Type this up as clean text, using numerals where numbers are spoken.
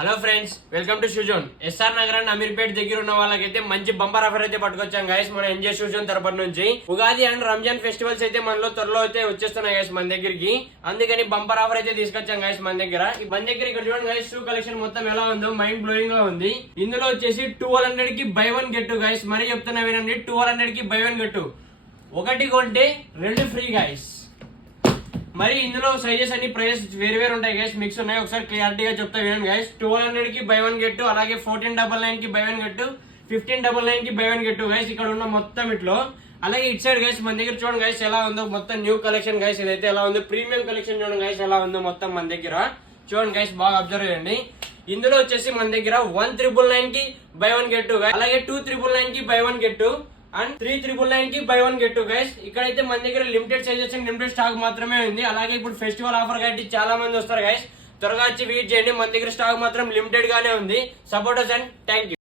Hello friends, welcome to Shoezone. SR Nagar and Ameerpet దగ్గర ఉన్న వాళ్ళకైతే మంచి బంపర్ ఆఫర్ అయితే పట్టుకొచ్చాం గైస్ మన ఎంజే షూజోన్ తరపు నుంచి. ఉగాది అండ్ రంజాన్ ఫెస్టివల్స్ అయితే మనలో త్వరలో అయితే వచ్చేస్తున్నాయి గైస్ మన దగ్గరికి. అందుకని బంపర్ ఆఫర్ అయితే తీసుకొచ్చాం గైస్ మన దగ్గర. ఇక్కడ చూడండి గైస్, షూ కలెక్షన్ మొత్తం ఎలా ఉందో మైండ్ బ్లోయింగ్ గా ఉంది. ఇందులో వచ్చేసి 1200 కి by one get two guys. మరి చెప్తున్నా వినండి, 1200 కి బై వన్ గెట్ టూ, ఒకటి కొంటే రెండు ఫ్రీ గైస్. మరి ఇందులో సైజెస్ అన్ని ప్రైజెస్ వేరు ఉంటాయి గైస్, మిక్స్ ఉన్నాయి. ఒకసారి క్లియారిటీగా చెప్తా వినండి గైస్. 1200 కి బై వన్ గెట్, అలాగే 1499 కి బై వన్ గెట్, 1599 కి బై వన్ గెట్ గైస్. ఇక్కడ ఉన్న మొత్తం ఇట్లో. అలాగే ఇట్ సైడ్ గైస్ మన దగ్గర చూడండి గైస్ ఎలా ఉందో మొత్తం న్యూ కలెక్షన్ గైస్. ఇదైతే ఎలా ఉందో ప్రీమియం కలెక్షన్ చూడండి గైస్ ఎలా ఉందో మొత్తం మన దగ్గర. చూడండి గైస్, బాగా అబ్జర్వ్ చేయండి. ఇందులో వచ్చేసి మన దగ్గర 1999 కి బై వన్ గెట్, అలాగే 2999 కి బై వన్ గెట్ అండ్ 3999 కి by one get two guys. ఇక్కడైతే మన దగ్గర limited sizes and limited stock మాత్రమే ఉంది. అలాగే ఇప్పుడు ఫెస్టివల్ ఆఫర్ కాబట్టి చాలా మంది వస్తారు గైస్, త్వరగా వచ్చి వెయిట్ చేయండి. మన దగ్గర స్టాక్ మాత్రం లిమిటెడ్ గానే ఉంది. Supporters and thank you.